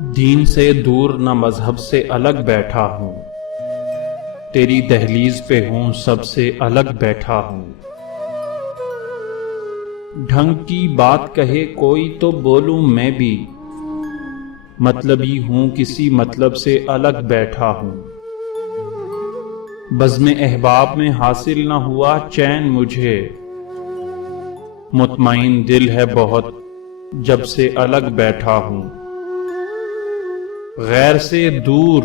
دین سے دور نہ مذہب سے الگ بیٹھا ہوں، تیری دہلیز پہ ہوں سب سے الگ بیٹھا ہوں۔ ڈھنگ کی بات کہے کوئی تو بولوں میں بھی، مطلبی ہوں کسی مطلب سے الگ بیٹھا ہوں۔ بزم احباب میں حاصل نہ ہوا چین مجھے، مطمئن دل ہے بہت جب سے الگ بیٹھا ہوں۔ غیر سے دور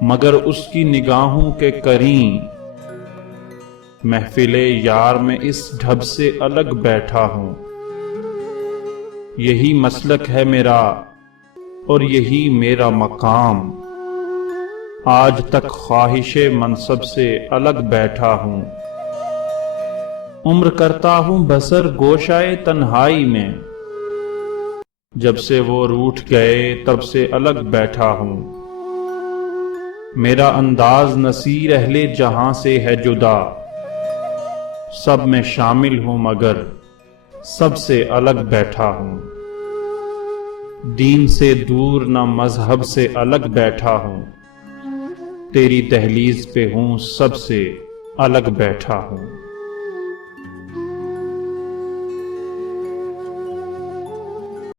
مگر اس کی نگاہوں کے قرین، محفل یار میں اس ڈھب سے الگ بیٹھا ہوں۔ یہی مسلک ہے میرا اور یہی میرا مقام، آج تک خواہش منصب سے الگ بیٹھا ہوں۔ عمر کرتا ہوں بسر گوشائے تنہائی میں، جب سے وہ روٹھ گئے تب سے الگ بیٹھا ہوں۔ میرا انداز نصیر اہل جہاں سے ہے جدا، سب میں شامل ہوں مگر سب سے الگ بیٹھا ہوں۔ دین سے دور نہ مذہب سے الگ بیٹھا ہوں، تیری دہلیز پہ ہوں سب سے الگ بیٹھا ہوں۔